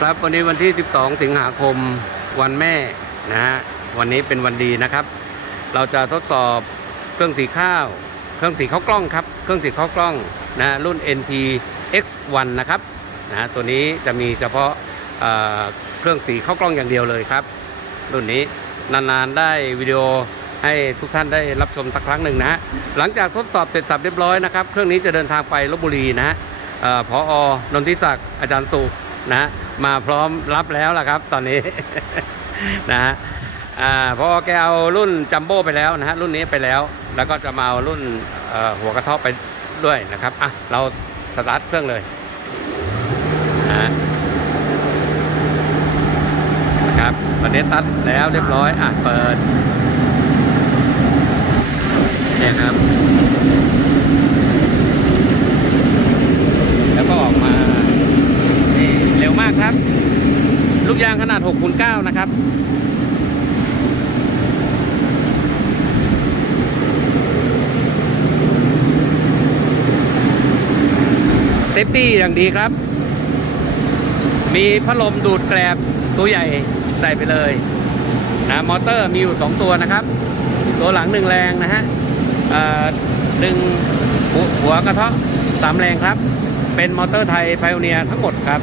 ครับวันนี้วันที่ 12 สิงหาคมวันแม่นะฮะวันนี้เป็นวันดีนะครับ เราจะทดสอบเครื่องสีข้าว เครื่องสีข้าวกล้องครับ เครื่องสีข้าวกล้องนะรุ่น NP X1 นะครับนะตัวนี้จะมีเฉพาะเเครื่องสีข้าวกล้องอย่างเดียวเลยครับ รุ่นนี้นานๆได้วิดีโอให้ทุกท่านได้รับชมสักครั้งหนึ่งนะฮะหลังจากทดสอบเสร็จสับเรียบร้อยนะครับ เครื่องนี้จะเดินทางไปลบบุรีนะฮะเอ่อพออนนทิศักดิ์อาจารย์สุ นะมาพร้อมรับแล้วล่ะครับตอนนี้นะฮะอ่าพอแกเอารุ่นจัมโบ้ไปแล้วนะฮะรุ่นนี้ไปแล้ว แล้วก็จะมาเอารุ่นหัวกระเทบไปด้วยนะครับอะเราสตาร์ทเครื่องเลยนะฮะนะครับตอนนี้ตัดแล้วเรียบร้อยอะเปิดเนี่ยครับ แล้วก็ออกมานี่เร็วมากครับ ลูกยางขนาด6คูณ9นะครับ เซฟตี้อย่างดีครับ มีพัดลมดูดแกลบตัวใหญ่ใส่ไปเลยนะมอเตอร์มีอยู่ 2 ตัวนะครับ ตัวหลังหนึ่งแรงนะฮะเอ่งหัวหัวกระเทาะสามแรงครับ เป็นมอเตอร์ไทยไพโอเนียทั้งหมดครับ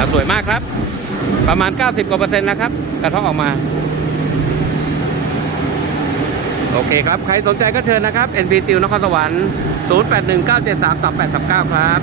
นะสวยมากครับ ประมาณ 90กว่าเปอร์เซ็นต์นะครับ กระทาะออกมา โอเคครับ ใครสนใจก็เชิญนะครับ NP ติวนครสวรรค์ 0819733839 ครับ